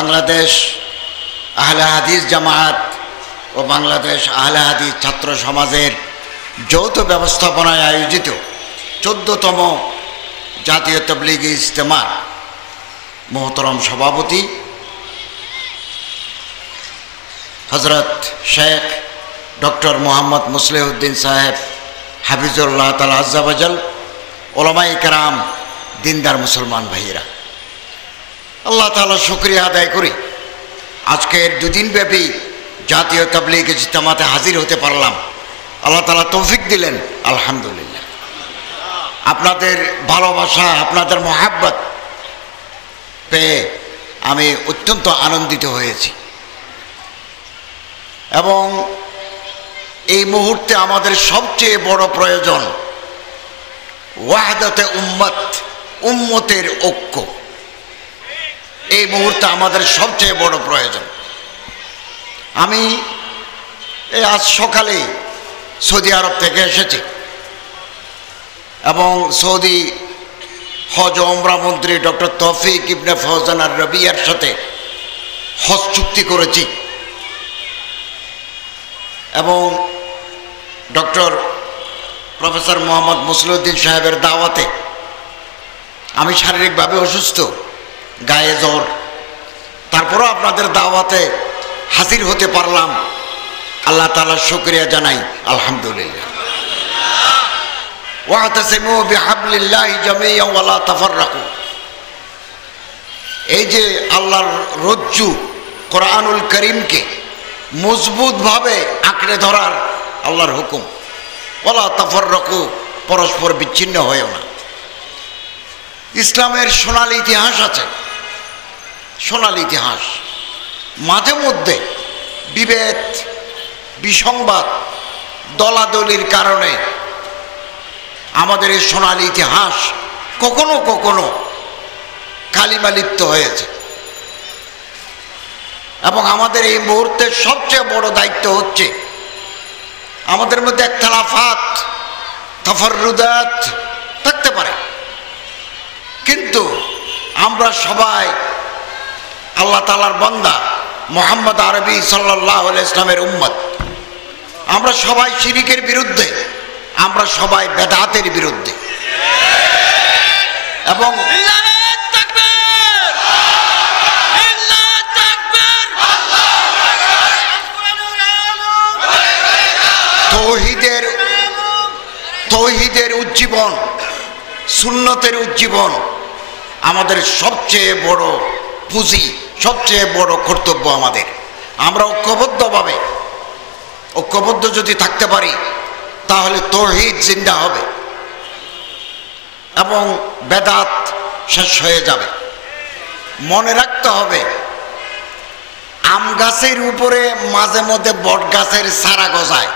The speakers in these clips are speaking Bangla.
বাংলাদেশ আহলে হাদিস জামায়াত ও বাংলাদেশ আহলে হাদিস ছাত্র সমাজের যৌথ ব্যবস্থাপনায় আয়োজিত 14তম জাতীয় তাবলীগী ইজতেমার মোহতরম সভাপতি হযরত শেখ ডক্টর মোহাম্মদ মুসলিহউদ্দিন সাহেব হাফিজুল্লাহ তাআলা আজ্জা ওয়াজাল, ওলামায়ে কেরাম, দিনদার মুসলমান ভাইয়েরা, আল্লাহ তাআলার শুকরিয়া আদায় করি আজকের দুদিনব্যাপী জাতীয় তাবলীগ ইজতেমাতে হাজির হতে পারলাম। আল্লাহ তাআলা তৌফিক দিলেন, আলহামদুলিল্লাহ। আপনাদের ভালোবাসা, আপনাদের মহাব্বত পেয়ে আমি অত্যন্ত আনন্দিত হয়েছি এবং এই মুহূর্তে আমাদের সবচেয়ে বড় প্রয়োজন ওয়াহদাতে উম্মত, উম্মতের ঐক্য। এই মুহূর্তে আমাদের সবচেয়ে বড় প্রয়োজন। আমি আজ সকালে সৌদি আরব থেকে এসেছি এবং সৌদি হজ ও উমরা মন্ত্রী ডক্টর তৌফিক ইবনে ফৌজান আর রবিয়ার সাথে হজ চুক্তি করেছি এবং ডক্টর প্রফেসর মোহাম্মদ মুসলিহউদ্দিন সাহেবের দাওয়াতে আমি শারীরিকভাবে অসুস্থ, গায়ে জ্বর, তারপরও আপনাদের দাওয়াতে হাজির হতে পারলাম। আল্লাহ তাআলার শুকরিয়া জানাই, আলহামদুলিল্লাহ। ওয়াতাসিমু বিহাবলিল্লাহি জামিআন ওয়া লা তাফাররাকু। এই যে আল্লাহর রজ্জু কোরআনুল করিমকে মজবুতভাবে আঁকড়ে ধরার আল্লাহর হুকুম, ওয়া লা তাফাররাকু, পরস্পর বিচ্ছিন্ন হয়েও না। ইসলামের সোনালী ইতিহাস আছে, সোনালী ইতিহাস। মাঝে মধ্যে বিভেদ, বিসংবাদ, দলাদলির কারণে আমাদের এই সোনালী ইতিহাস কখনো কখনো কালিমা লিপ্ত হয়েছে এবং আমাদের এই মুহূর্তে সবচেয়ে বড় দায়িত্ব হচ্ছে আমাদের মধ্যে ইখতিলাফাত, তাফাররুদাত থাকতে পারে, কিন্তু আমরা সবাই আল্লাহ তাআলার বান্দা, মুহাম্মদ আরবি সাল্লাল্লাহু আলাইহি ইসলামের উম্মত। আমরা সবাই শিরকের বিরুদ্ধে, আমরা সবাই বেদাতের বিরুদ্ধে এবং তৌহিদের উজ্জীবন, সুন্নতের উজ্জীবন আমাদের সবচেয়ে বড় পুঁজি, সবচেয়ে বড় কর্তব্য আমাদের। আমরা ঐক্যবদ্ধ যদি থাকতে পারি তাহলে তৌহিদ জিন্দা হবে এবং বেদাত শেষ হয়ে যাবে। মনে রাখতে হবে, আম গাছের উপরে মাঝে মধ্যে বট গাছের চারা গজায়।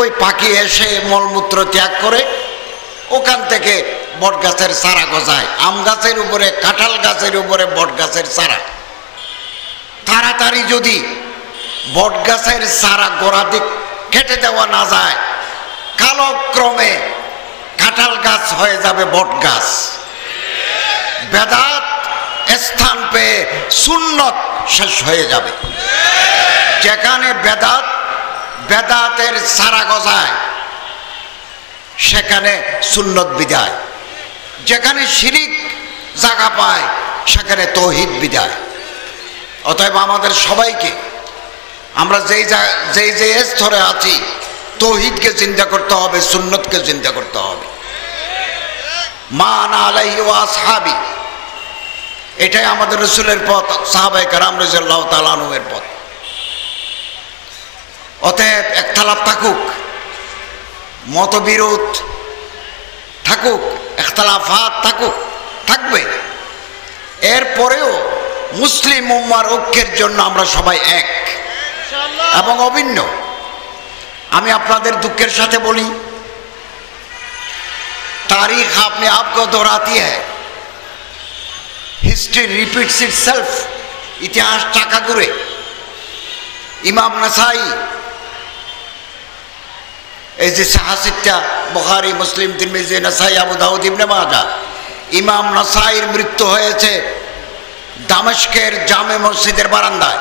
ওই পাখি এসে মলমূত্র ত্যাগ করে ওখান থেকে বট গাছের চারা গজায়। আম গাছের উপরে, কাঁঠাল গাছের উপরে বট গাছের চারা। তাড়াতাড়ি যদি বট গাছের চারা গোড়া দিক কেটে দেওয়া না যায়, কালক্রমে কাঁঠাল গাছ হয়ে যাবে বট গাছ। বেদাত স্থান পেয়ে সুন্নত শেষ হয়ে যাবে। যেখানে বেদাতের চারা গজায় সেখানে সুন্নত বিদায়, যেখানে শিরিক জায়গা পায় সেখানে তৌহিদ বিদায়। অতএব আমাদের সবাইকে, আমরা যেই স্তরে আছি, তৌহিদকে চিন্তা করতে হবে, সুন্নতকে চিন্তা করতে হবে। মা আনা আলাইহি ওয়া আসহাবি, এটাই আমাদের রাসূলের পথ, সাহাবায়ে কেরাম রাদিয়াল্লাহু তাআলা আনহুর পথ। অতএব ইখতিলাফ থাকুক, মতবিরোধ থাকুক, ইখতিলাফাত থাকুক, থাকবে, এরপরেও মুসলিম উম্মার ঐক্যের জন্য আমরা সবাই এক এবং অভিন্ন। আমি আপনাদের দুঃখের সাথে বলি, तारीख अपने आप को दोहराती है, हिस्ट्री रिपीट्स इटसेल्फ। इतिहास चाका घुरे। इमाम नसाई এই যে সাহাসিটা বুখারী, মুসলিম, তিরমিজি, নাসাই, আবু দাউদ, ইবনে মাজাহ, ইমাম নাসাইর মৃত্যু হয়েছে দামেস্কের জামে মসজিদের বারান্দায়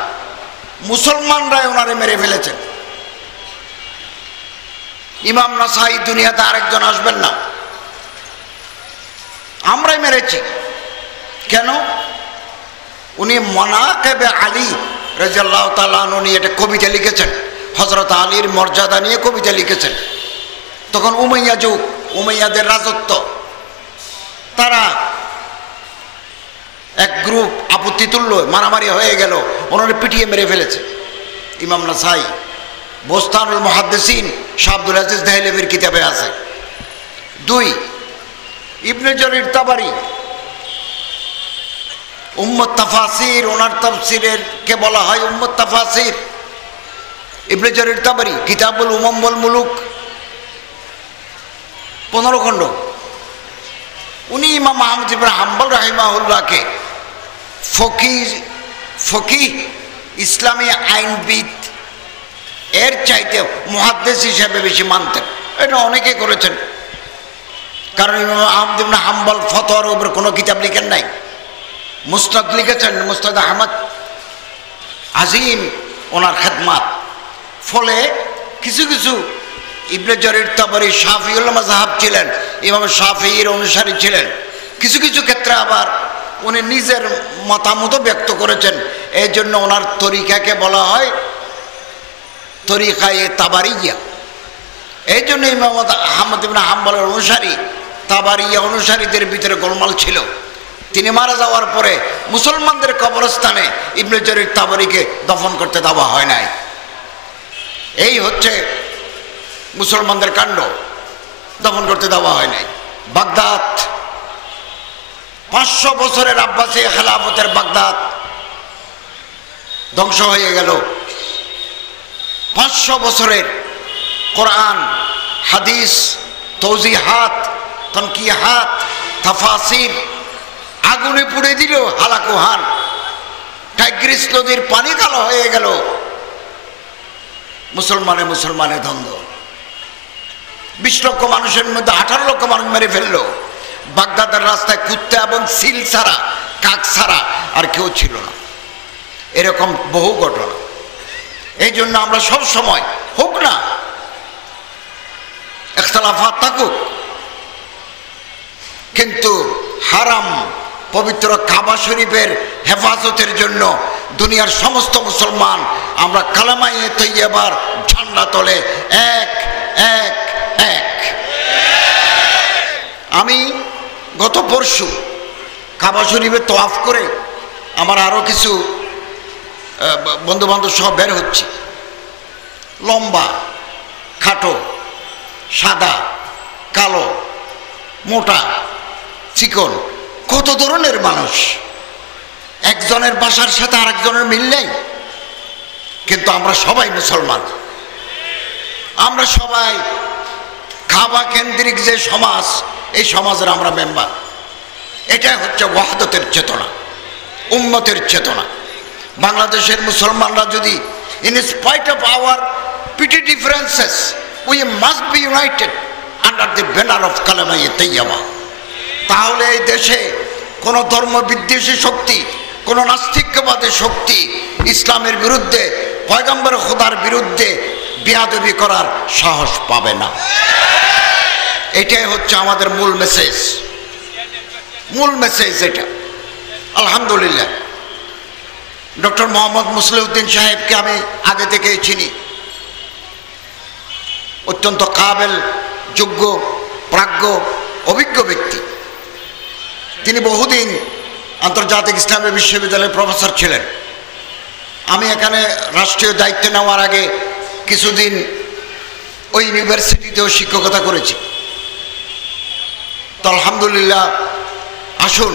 মুসলমানরাই ওনারে মেরে ফেলেছেন। ইমাম নাসাই দুনিয়াতে আরেকজন আসবেন না, আমরাই মেরেছি। কেন? উনি মানাকিবে আলী রাদিয়াল্লাহু তাআলা আনহু নিয়ে একটা কবিতা লিখেছেন, হযরত আলীর মর্যাদা নিয়ে কবিতা লিখেছেন। তখন উমাইয়া যুগ, উমাইয়াদের রাজত্ব, তারা এক গ্রুপ আপত্তি তুলল, মারামারি হয়ে গেল, ওনারা পিটিয়ে মেরে ফেলেছে। ইমাম নাসাই বোস্তানুল মুহাদ্দিসিন শাহ আব্দুল আজিজ দেহলেভির কিতাবে আছে। 2 ইবনে জরির তাবারি উম্মত তাফাসির, ওনার তাফসিরের কে বলা হয় উম্মত তাফাসির। ইবনে জরির তাবারি কিতাবুল উমাম ওয়াল মুলুক 15 খণ্ড। উনি ইমাম আহমদ ইবনে হাম্বল রাহিমাহুল্লাহকে ফকিহ ইসলামী আইনবিদ এর চাইতে মুহাদ্দিস হিসেবে বেশি মানতেন। এটা অনেকে করেছেন, কারণ ইমাম আহমদ ইবনে হাম্বল ফতোয়ার উপর কোনো কিতাব লিখেন নাই, মুসনাদ লিখেছেন, মুসনাদ আহমদ আজিম ওনার খেদমাত। ফলে কিছু কিছু ইবনে জরির তাবরি শাফিউল মাযহাব ছিলেন, ইমাম শাফিঈর অনুসারী ছিলেন। কিছু কিছু ক্ষেত্রে আবার উনি নিজের মতামত ব্যক্ত করেছেন। এই জন্য ওনার তরিকাকে বলা হয় তরিকায়ে তাবারিয়া। এই জন্য ইমাম আহমদ ইবনে হাম্বলের অনুসারী, তাবারিয়া অনুসারীদের ভিতরে গোলমাল ছিল। তিনি মারা যাওয়ার পরে মুসলমানদের কবরস্থানে ইবনে জরির তাবরিকে দফন করতে দেওয়া হয় নাই। এই হচ্ছে মুসলমানদের কাণ্ড, দফন করতে দেওয়া হয় নাই। বাগদাদ 500 বছরের আব্বাসী খেলাফতের বাগদাদ ধ্বংস হয়ে গেল। 500 বছরের কোরআন, হাদিস, তৌজিহাত, তনকিহাত, তাফাসির আগুনে পুড়ে দিল হালাকুহান। টাইগ্রিস নদীর পানি কালো হয়ে গেল। মুসলমানে দ্বন্দ্ব। 20 লক্ষ মানুষের মধ্যে 18 লক্ষ মানুষ মেরে ফেললো। বাগদাদের রাস্তায় কুত্তা এবং সিল ছাড়া, কাক ছাড়া আর কেউ ছিল না। এরকম বহু ঘটনা। এই জন্য আমরা সব সময় হোক না ইখতিলাফাত থাকুক, কিন্তু হারাম পবিত্র কাবা শরীফের হেফাজতের জন্য দুনিয়ার সমস্ত মুসলমান আমরা কালেমায়ে তৈয়্যিবার ঝান্ডা তলে এক এক এক। আমি গত পরশু কাবা শরীফে তওয়াফ করে আমার আরও কিছু বন্ধুবান্ধব সহ বের হচ্ছে। লম্বা, খাটো, সাদা, কালো, মোটা, চিকন, কত ধরনের মানুষ। একজনের বাসার সাথে আরেকজনের মিল নেই, কিন্তু আমরা সবাই মুসলমান। আমরা সবাই কাবা কেন্দ্রিক যে সমাজ, এই সমাজের আমরা মেম্বার। এটাই হচ্ছে ওয়াহদতের চেতনা, উম্মতের চেতনা। বাংলাদেশের মুসলমানরা যদি in spite of our petty differences we must be united under the banner of কালেমায়ে তৈয়্যিবা, তাহলে এই দেশে কোনো ধর্মবিদ্বেষী শক্তি, কোনো নাস্তিক্যবাদী শক্তি ইসলামের বিরুদ্ধে, পয়গম্বর খোদার বিরুদ্ধে বেয়াদবি করার সাহস পাবে না। এটাই হচ্ছে আমাদের মূল মেসেজ এটা। আলহামদুলিল্লাহ, ডক্টর মোহাম্মদ মুসলিউদ্দিন সাহেবকে আমি আগে থেকেই চিনি। অত্যন্ত কাবেল, যোগ্য, প্রাজ্ঞ, অভিজ্ঞ ব্যক্তি। তিনি বহুদিন আন্তর্জাতিক ইসলামী বিশ্ববিদ্যালয়ের প্রফেসর ছিলেন। আমি এখানে রাষ্ট্রীয় দায়িত্ব নেওয়ার আগে কিছুদিন ওই ইউনিভার্সিটিতেও শিক্ষকতা করেছি। তো আলহামদুলিল্লাহ, আসুন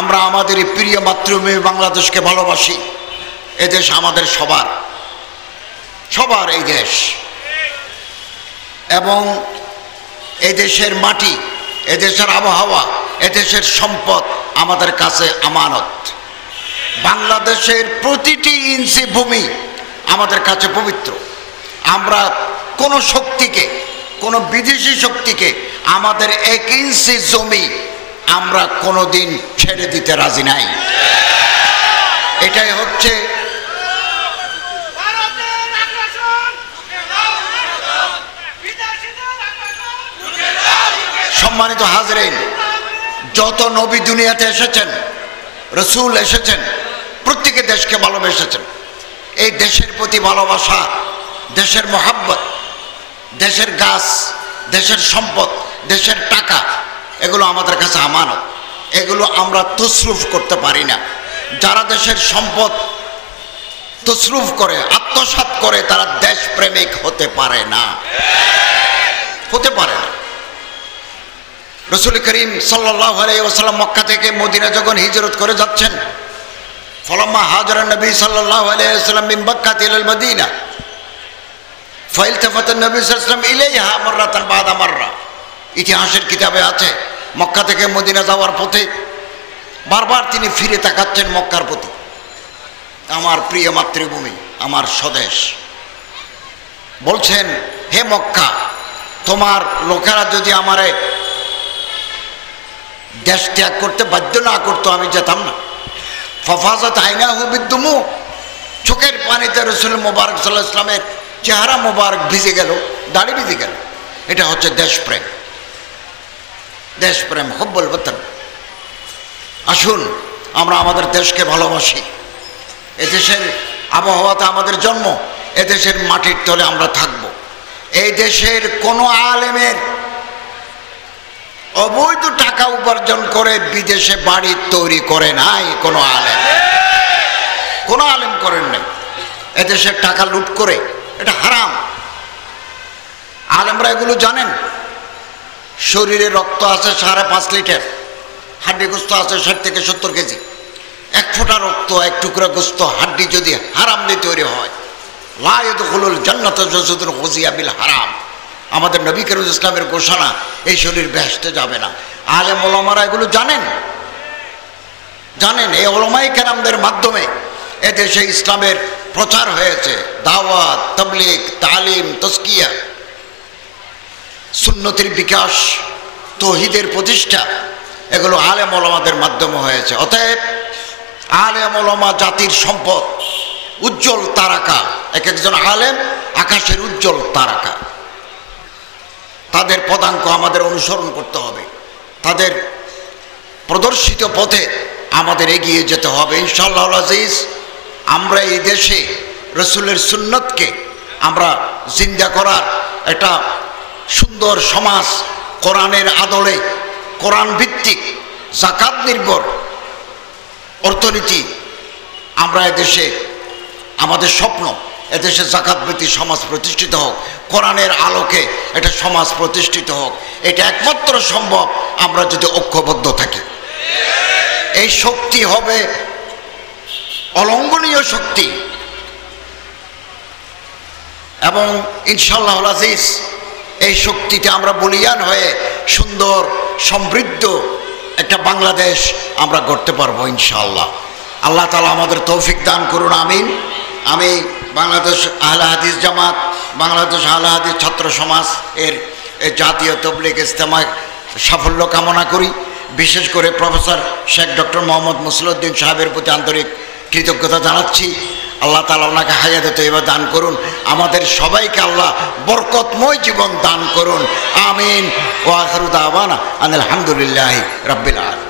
আমরা আমাদের এই প্রিয় মাতৃভূমি বাংলাদেশকে ভালোবাসি। এদেশ আমাদের সবার এই দেশ, এবং এদেশের মাটি, এদেশের আবহাওয়া, এদেশের সম্পদ আমাদের কাছে আমানত। বাংলাদেশের প্রতিটি ইঞ্চি ভূমি আমাদের কাছে পবিত্র। আমরা কোনো শক্তিকে, কোনো বিদেশি শক্তিকে আমাদের 1 ইঞ্চি জমি আমরা কোনোদিন ছেড়ে দিতে রাজি নাই। এটাই হচ্ছে সম্মানিত হাজরিন, যত নবী দুনিয়াতে এসেছেন, রসুল এসেছেন, প্রত্যেকে দেশকে ভালোবেসেছেন। এই দেশের প্রতি ভালোবাসা, দেশের মহাব্বত, দেশের গাছ, দেশের সম্পদ, দেশের টাকা, এগুলো আমাদের কাছে আমানত। এগুলো আমরা তসরুফ করতে পারি না। যারা দেশের সম্পদ তসরুফ করে, আত্মসাৎ করে, তারা দেশপ্রেমিক হতে পারে না, হতে পারে না। রসুল করিম সাল্লাল্লাহু আলাইহি ওয়াসাল্লাম মক্কা থেকে মদিনা যখন হিজরত করে যাচ্ছেন, ফলাম্মা হাজারা নবী সাল্লাল্লাহু আলাইহি ওয়াসাল্লাম মিন মক্কা ইলাল মদিনা ফাইলতাফাতা নবী সাল্লাল্লাহু আলাইহি ওয়াসাল্লাম ইলাইহা মাররাতান বাদা মাররা। ইতিহাসের কিতাবে আছে, মক্কা থেকে মদিনা যাওয়ার পথে বারবার তিনি ফিরে তাকাচ্ছেন মক্কার প্রতি। আমার প্রিয় মাতৃভূমি, আমার স্বদেশ। বলছেন, হে মক্কা, তোমার লোকেরা যদি আমারে দেশ ত্যাগ করতে বাধ্য না করতো, আমি যেতাম না। ফাফাজাত আইনাহু বিদ্দুমু, চোখের পানিতে রাসূল মুবারক সাল্লাল্লাহু আলাইহি ওয়াসাল্লামের চেহারা মুবারক ভিজে গেল, দাড়ি ভিজে গেল। এটা হচ্ছে দেশপ্রেম, দেশপ্রেম, হুব্বুল ওয়াতান। আসুন আমরা আমাদের দেশকে ভালোবাসি। এদেশের আবহাওয়াতে আমাদের জন্ম, এদেশের মাটির তলে আমরা থাকব। এই দেশের কোনো আলেমের অবৈধ টাকা উপার্জন করে বিদেশে বাড়ি তৈরি করে নাই, কোনো আলেম, কোনো আলেম করেন নাই। এদেশের টাকা লুট করে, এটা হারাম। আলেমরা এগুলো জানেন। শরীরে রক্ত আছে 5.5 লিটার, হাড্ডি গোস্ত আছে 60 থেকে 70 কেজি। এক ফোঁটা রক্ত, এক টুকরা গোস্ত, হাড্ডি যদি হারাম দিয়ে তৈরি হয়, লা ইয়াদখুলুল জান্নাতা জাসাদুন গুযিয়া বিল হারাম। আমাদের নবী করিম ইসলামের ঘোষণা, এই শরীর বেহেশতে যাবে না। আলেম ওলামারা এগুলো জানেন, জানেন। এই ওলামায়ে কেরামদের মাধ্যমে এদেশে ইসলামের প্রচার হয়েছে, দাওয়াত, তাবলীগ, তালিম, তাজকিয়া, সুন্নতের বিকাশ, তৌহিদের প্রতিষ্ঠা, এগুলো আলেম ওলামাদের মাধ্যমে হয়েছে। অতএব আলেম ওলামা জাতির সম্পদ, উজ্জ্বল তারকা। এক একজন আলেম আকাশের উজ্জ্বল তারকা। তাদের পদাঙ্ক আমাদের অনুসরণ করতে হবে, তাদের প্রদর্শিত পথে আমাদের এগিয়ে যেতে হবে ইনশাআল্লাহ আজিজ। আমরা এই দেশে রসুলের সুন্নতকে আমরা জিন্দা করার একটা সুন্দর সমাজ, কোরআনের আদলে, কোরআন ভিত্তিক, যাকাত নির্ভর অর্থনীতি, আমরা এদেশে, আমাদের স্বপ্ন এদেশে যাকাত ভিত্তিক সমাজ প্রতিষ্ঠিত হোক, কোরআনের আলোকে একটা সমাজ প্রতিষ্ঠিত হোক। এটা একমাত্র সম্ভব আমরা যদি ঐক্যবদ্ধ থাকি। এই শক্তি হবে অলঙ্ঘনীয় শক্তি, এবং ইনশাআল্লাহ আজিজ এই শক্তিতে আমরা বলিয়ান হয়ে সুন্দর সমৃদ্ধ একটা বাংলাদেশ আমরা গড়তে পারবো ইনশাআল্লাহ। আল্লাহ তাআলা আমাদের তৌফিক দান করুন, আমিন। আমি বাংলাদেশ আহলে হাদিস জামাত, বাংলাদেশ আহলে হাদিস ছাত্র সমাজ এর জাতীয় তাবলীগ ইজতেমা সাফল্য কামনা করি। বিশেষ করে professor Sheikh doctor Mohammad Musliuddin সাহেবের প্রতি আন্তরিক কৃতজ্ঞতা জানাচ্ছি। আল্লাহ তাআলা ওনাকে হায়াতে তৈয়বা দান করুন, আমাদের সবাইকে আল্লাহ বরকতময় জীবন দান করুন, আমিন। ওয়া আখিরু দাওয়ানা আলহামদুলিল্লাহি রাব্বিল আলামিন।